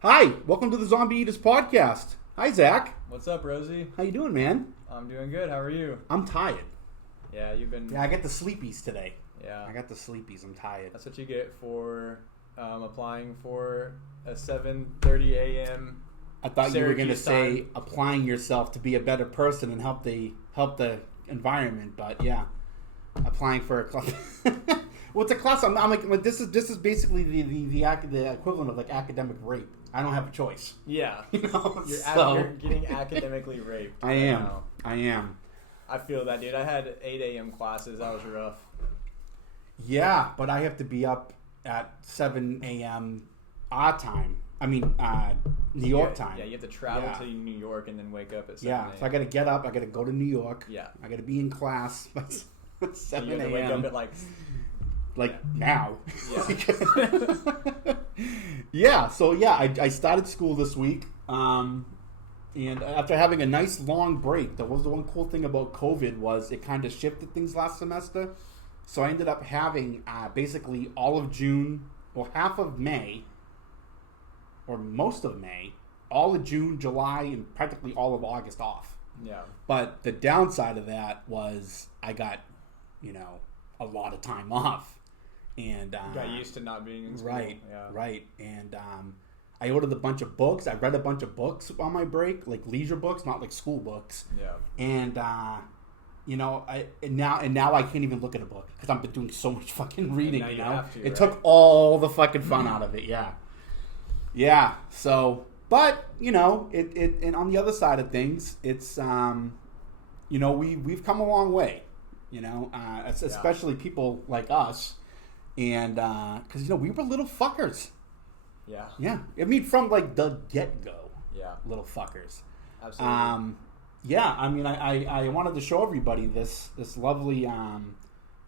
Hi, welcome to the Zombie Eaters podcast. Hi, Zach. What's up, Rosie? How you doing, man? I'm doing good. How are you? I'm tired. Yeah, you've been... Yeah, I got the sleepies today. Yeah. I got the sleepies. I'm tired. That's what you get for applying for a 7:30 a.m. I thought you were going to Syracuse say time. applying yourself to be a better person and help the environment, but yeah, applying for a class. Well, it's a class. I'm like this is basically the equivalent of like academic rape. I don't have a choice. Yeah. You know, You're getting academically raped. I am. I feel that, dude. I had 8 a.m. classes. That was rough. Yeah, but I have to be up at 7 a.m. our time. I mean, New York time. Yeah, you have to travel to New York and then wake up at 7 Yeah, so I got to get up. I got to go to New York. Yeah. I got to be in class by 7 You have to wake a.m. up at now. Yeah. Yeah, so yeah, I started school this week. And after having a nice long break, that was the one cool thing about COVID was it kind of shifted things last semester. So I ended up having basically all of June, well, half of May, or most of May, all of June, July, and practically all of August off. Yeah. But the downside of that was I got, a lot of time off. And Got used to not being in school. Right, Yeah. right. And I ordered a bunch of books. I read a bunch of books on my break, like leisure books, not like school books. Yeah. And now I can't even look at a book because I've been doing so much fucking reading. now you know, have to, it right? took all the fucking fun out of it. Yeah, yeah. So, but it and on the other side of things, it's we've come a long way. Especially people like us, and because we were little fuckers. Yeah. Yeah, I mean from like the get go. Yeah. Little fuckers. Absolutely. Yeah, I mean, I wanted to show everybody this lovely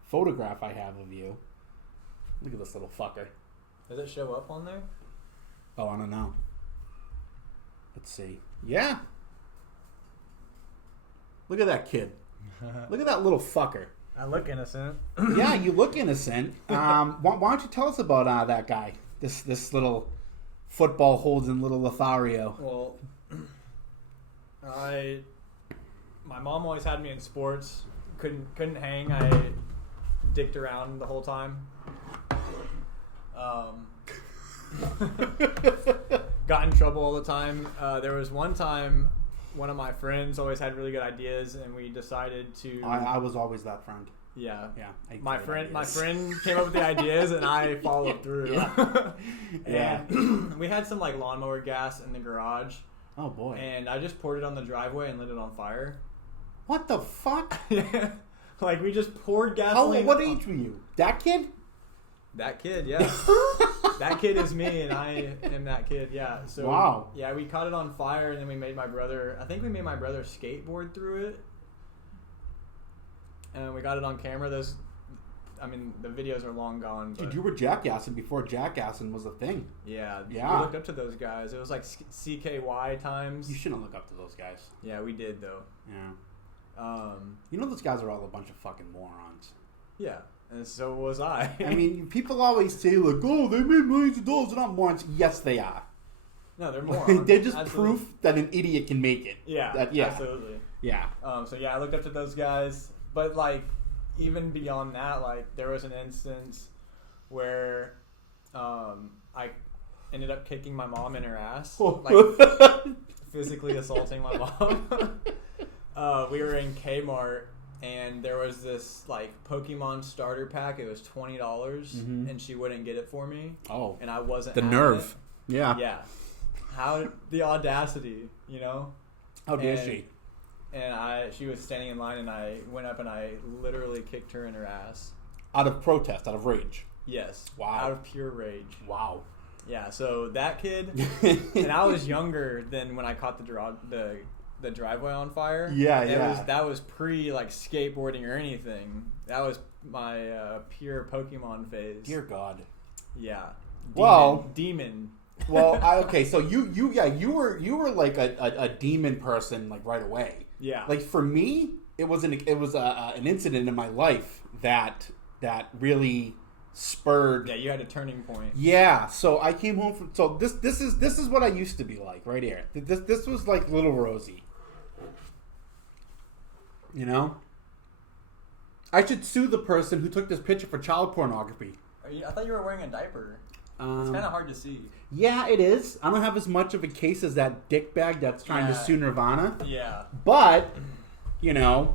photograph I have of you. Look at this little fucker. Does it show up on there? Oh, I don't know. Let's see. Yeah. Look at that kid. Look at that little fucker. I look innocent. Yeah, you look innocent. Why don't you tell us about that guy? This little football holding little Lothario. Well, my mom always had me in sports. Couldn't hang. I dicked around the whole time. Got in trouble all the time. There was one time, one of my friends always had really good ideas, and we decided to. I was always that friend. Yeah. Yeah. My friend came up with the ideas, and I followed through. Yeah. And we had some like lawnmower gas in the garage. Oh boy. And I just poured it on the driveway and lit it on fire. What the fuck? Like we just poured gasoline. What age were you? That kid? That kid, yeah. That kid is me, and I am that kid. Yeah. So wow. Yeah, we caught it on fire, and then we made my brother. I think we made my brother skateboard through it, and we got it on camera. The videos are long gone. But Dude, you were jackassing before jackassing was a thing. yeah. We Yeah. looked up to those guys. It was like CKY times. You shouldn't look up to those guys. Yeah, we did though. Yeah. Those guys are all a bunch of fucking morons. Yeah, and so was I. I mean, people always say like, "Oh, they made millions of dollars." They're not morons. Yes, they are. No, they're morons. They're just Absolutely. proof that an idiot can make it. Yeah, absolutely. Yeah. So yeah, I looked up to those guys, but like even beyond that, like there was an instance where I ended up kicking my mom in her ass, like physically assaulting my mom. We were in Kmart, and there was this like Pokemon starter pack. It was $20, and she wouldn't get it for me. Oh, and I wasn't. the having nerve. it. Yeah. Yeah. How the audacity, How dare she? And she was standing in line, and I went up and I literally kicked her in her ass. Out of protest, out of rage. Yes. Wow. Out of pure rage. Wow. Yeah. So that kid, and I was younger than when I caught the driveway on fire. Yeah. That was pre like skateboarding or anything. That was my pure Pokemon phase. Dear God. Yeah. Demon. Well, okay, so you were like a demon person like right away. Yeah. Like for me, it was an incident in my life that really spurred. Yeah, you had a turning point. Yeah, so I came home from. So this is what I used to be like right here. This was like little Rosie. You know, I should sue the person who took this picture for child pornography. I thought you were wearing a diaper. It's kind of hard to see. Yeah, it is. I don't have as much of a case as that dickbag that's trying to sue Nirvana. Yeah. But, you know,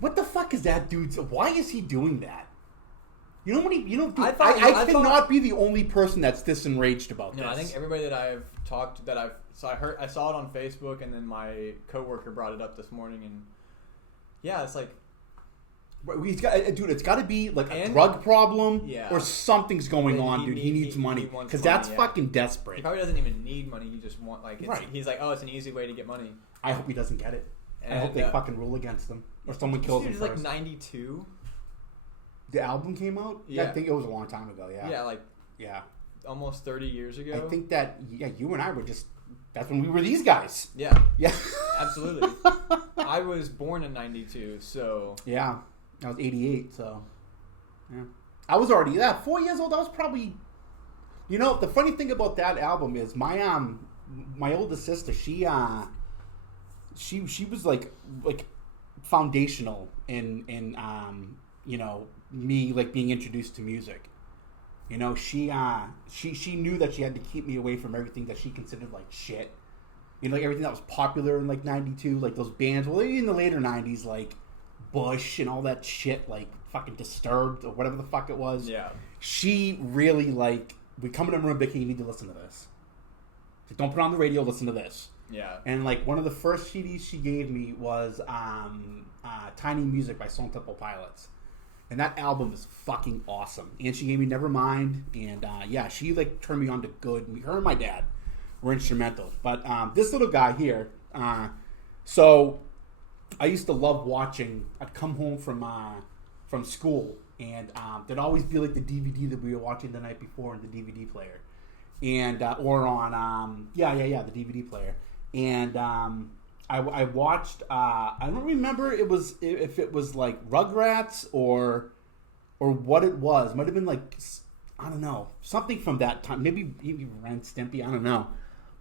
what the fuck is that dude's... Why is he doing that? You know what he... You know, dude, I cannot be the only person that's this enraged about this. No, I think everybody that I've talked... I saw it on Facebook, and then my coworker brought it up this morning, and... Yeah, it's like... He's got, dude, it's got to be like a drug problem or something's going on, dude. He needs money because that's fucking desperate. He probably doesn't even need money. He just wants He's like, oh, it's an easy way to get money. I hope he doesn't get it. I hope they fucking rule against him or someone kills him. He's like 92. The album came out. Yeah, I think it was a long time ago. Yeah, almost 30 years ago. I think that you and I were just. That's when we were these guys. Yeah, yeah, absolutely. I was born in 92, so yeah. I was 88, so yeah. I was already 4 years old. I was probably, you know, the funny thing about that album is my oldest sister. She was like foundational in you know, me like being introduced to music. You know, she knew that she had to keep me away from everything that she considered like shit. You know, like everything that was popular in like 92, like those bands. Well, in the later 90s, like Bush and all that shit, like fucking Disturbed or whatever the fuck it was. Yeah. She really like, we come in a room, Vicky, you need to listen to this. Like, don't put on the radio, listen to this. Yeah. And like one of the first CDs she gave me was Tiny Music by Stone Temple Pilots. And that album is fucking awesome. And she gave me Nevermind. And yeah, she like turned me on to good. Her and my dad were instrumental. But this little guy here, so I used to love watching. I'd come home from school, and there'd always be like the DVD that we were watching the night before in the DVD player, and or on the DVD player. And I watched. I don't remember if it was like Rugrats or what it was. Might have been like, I don't know, something from that time. Maybe Ren and Stimpy. I don't know.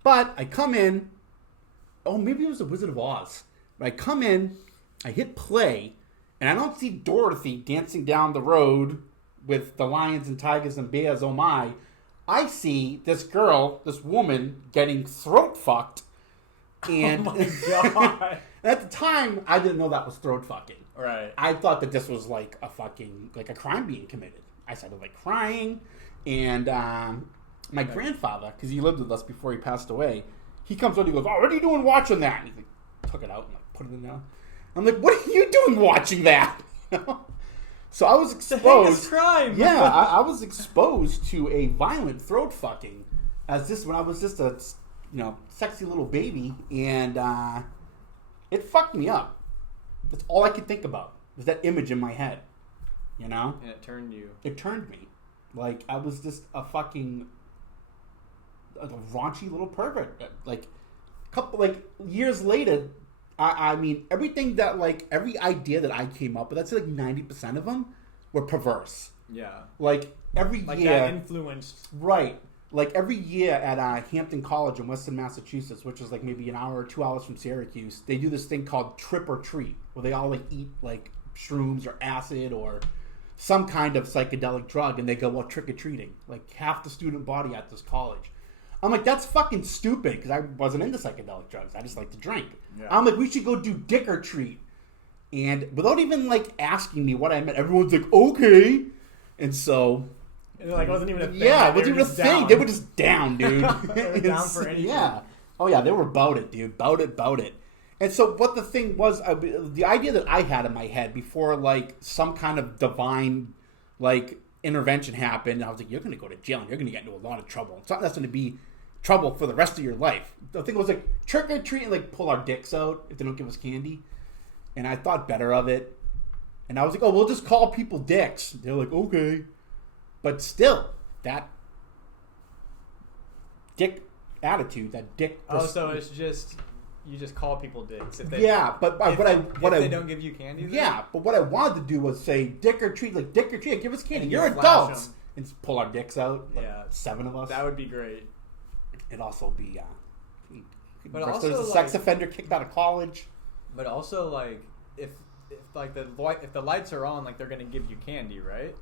But I come in. Oh, maybe it was the Wizard of Oz. I come in, I hit play, and I don't see Dorothy dancing down the road with the lions and tigers and bears, oh my. I see this girl, this woman, getting throat fucked. And oh my god. At the time, I didn't know that was throat fucking. Right. I thought that this was like a fucking, like a crime being committed. I started like crying, and my grandfather, because he lived with us before he passed away, he comes out and he goes, oh, what are you doing watching that? And he like, took it out and like put it in there. I'm like, what are you doing watching that? So I was exposed. Crime. Yeah, I was exposed to a violent throat fucking when I was just a sexy little baby, and it fucked me up. That's all I could think about was that image in my head, you know. And it turned you. It turned me. Like I was just a raunchy little pervert. Like years later, I mean, everything that like every idea that I came up with, that's like 90% of them were perverse. Yeah. Like every like year, that influenced. Right. Like every year at Hampton College in Western Massachusetts, which is like maybe an hour or 2 hours from Syracuse, they do this thing called Trip or Treat, where they all like eat like shrooms or acid or some kind of psychedelic drug, and they go, well, trick or treating. Like half the student body at this college. I'm like, that's fucking stupid, because I wasn't into psychedelic drugs. I just like to drink. Yeah. I'm like, we should go do dick or treat. And without even like asking me what I meant, everyone's like, okay. And so, and like, it wasn't even a thing. Yeah, it wasn't even a thing. They were just down, dude. They were down for anything. Yeah. Oh yeah, they were about it, dude. About it. And so what the thing was, the idea that I had in my head before like some kind of divine like intervention happened, I was like, you're going to go to jail and you're going to get into a lot of trouble. It's not that's going to be trouble for the rest of your life. The thing was like trick or treat and like pull our dicks out if they don't give us candy. And I thought better of it. And I was like, oh, we'll just call people dicks. They're like, okay. But still, that dick attitude, that dick. Oh, so it's just you just call people dicks. If they, but if they don't give you candy. Then? Yeah, but what I wanted to do was say dick or treat, like dick or treat, give us candy. And You're adults. and pull our dicks out. Like, Yeah. 7 of us. That would be great. It'd also be. But there's also, a sex offender kicked out of college. But also, like, if the lights are on, like, they're gonna give you candy, right?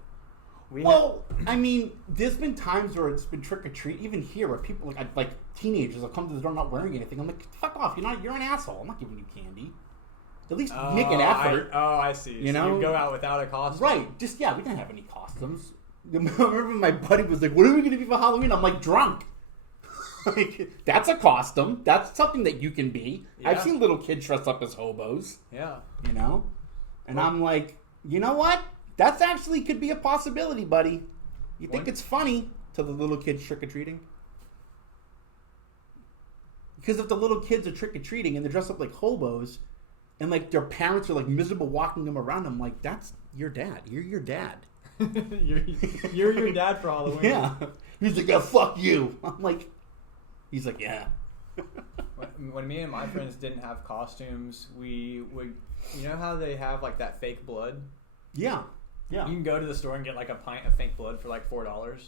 I mean, there's been times where it's been trick or treat, even here, where people like teenagers will come to the door not wearing anything. I'm like, fuck off! You're an asshole. I'm not giving you candy. At least make an effort. I see. You know, you go out without a costume, right? Just we didn't have any costumes. I remember my buddy was like, "What are we gonna be for Halloween?" I'm like, "Drunk." Like, that's a costume. That's something that you can be. Yeah. I've seen little kids dressed up as hobos. Yeah. You know? And I'm like, you know what? That's actually could be a possibility, buddy. You think it's funny to the little kids trick-or-treating? Because if the little kids are trick-or-treating and they're dressed up like hobos and like their parents are like miserable walking them around, I'm like, that's your dad. You're your dad. you're your dad for Halloween. Yeah. He's like, yeah, fuck you. I'm like... He's like, yeah. When me and my friends didn't have costumes, we would, you know how they have like that fake blood? Yeah. Yeah. You can go to the store and get like a pint of fake blood for like $4.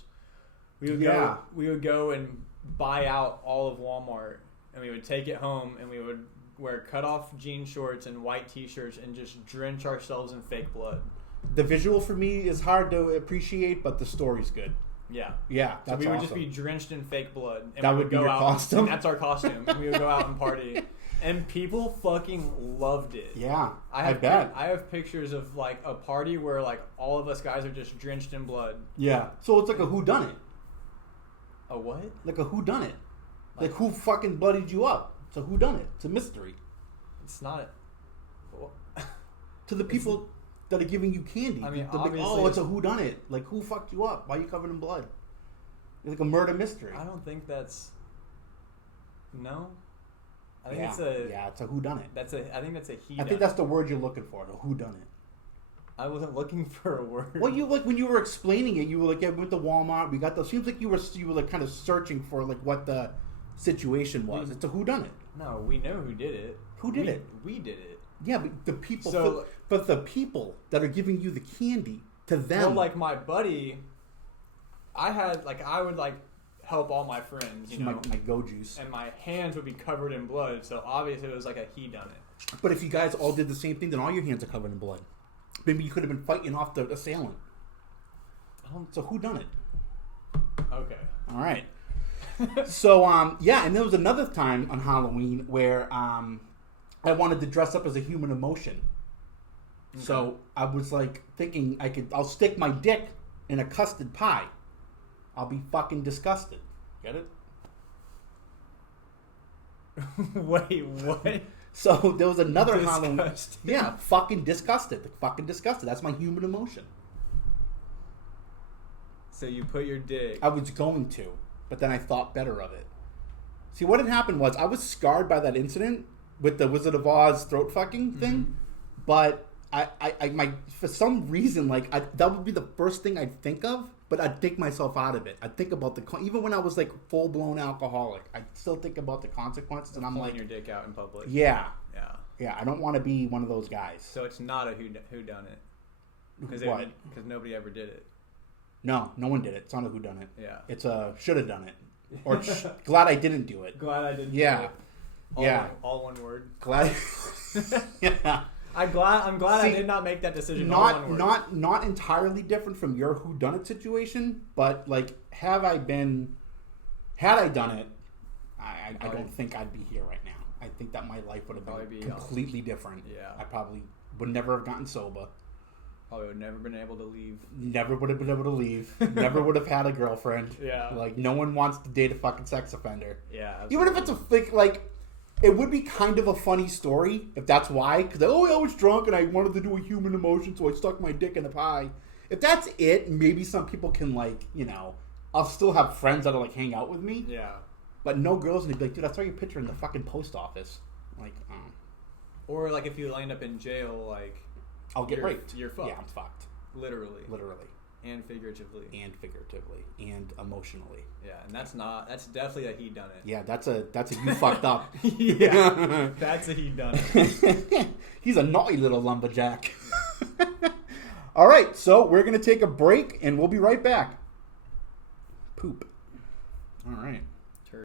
We would go and buy out all of Walmart, and we would take it home, and we would wear cut-off jean shorts and white t-shirts and just drench ourselves in fake blood. The visual for me is hard to appreciate, but the story's good. Yeah. Yeah. So we would just be drenched in fake blood. And that we would be go your out, costume? And that's our costume. And we would go out and party. And people fucking loved it. Yeah. I bet. I have pictures of like a party where like all of us guys are just drenched in blood. Yeah. So it's like a whodunit. A what? Like a whodunit. Like who fucking bloodied you up? It's a whodunit. It's a mystery. It's not. To the people that are giving you candy. I mean, like, oh, it's a whodunit. Like, who fucked you up? Why are you covered in blood? It's like a murder mystery. I don't think that's... No? I think it's a whodunit. I think that's a he. I think that's the word you're looking for, the whodunit. I wasn't looking for a word. Well, you like when you were explaining it, you were like, yeah, we went to Walmart, we got those. Seems like you were like kind of searching for like what the situation was. It's a whodunit. No, we know who did it. Who did it? We did it. Yeah, but the people. But the people that are giving you the candy, to them. Well, like my buddy, I would like help all my friends, you know. My go juice. And my hands would be covered in blood, so obviously it was like a he done it. But if you guys all did the same thing, then all your hands are covered in blood. Maybe you could have been fighting off the assailant. So who done it? Okay. All right. So and there was another time on Halloween where I wanted to dress up as a human emotion. Okay. So I was like thinking I'll stick my dick in a custard pie. I'll be fucking disgusted. Get it? Wait, what? So there was another Disgusted. Halloween. Yeah, fucking disgusted. Fucking disgusted. That's my human emotion. So you put your dick... I was going to, but then I thought better of it. See, what had happened was I was scarred by that incident with the Wizard of Oz throat fucking thing, but I for some reason, that would be the first thing I'd think of, but I'd take myself out of it. I'd think about even when I was like full blown alcoholic, I'd still think about the consequences, and I'm like, your dick out in public. Yeah. Yeah. Yeah, I don't want to be one of those guys. So it's not a who done it. Because nobody ever did it. No one did it. It's not a who done it. Yeah. It's a should have done it. Or glad I didn't do it. Glad I didn't do it. All one word. Glad. Yeah. I'm glad See, I did not make that decision. Not entirely different from your whodunit situation, but like, had I done it, I don't think I'd be here right now. I think that my life would have been completely different. Yeah. I probably would never have gotten sober. Probably would never been able to leave. Never would have been able to leave. Never would have had a girlfriend. Yeah. Like, no one wants to date a fucking sex offender. Yeah. Absolutely. Even if it's it would be kind of a funny story if that's why. Because, I was drunk and I wanted to do a human emotion, so I stuck my dick in a pie. If that's it, maybe some people can, I'll still have friends that'll, hang out with me. Yeah. But no girls, and they'd be like, dude, I saw your picture in the fucking post office. Or, if you land up in jail, I'll get raped. You're fucked. Yeah, I'm fucked. Literally. And figuratively. And emotionally. Yeah, and that's definitely a he done it. Yeah, that's a you fucked up. Yeah, that's a he done it. He's a naughty little lumberjack. All right, so we're going to take a break, and we'll be right back. poop. All right.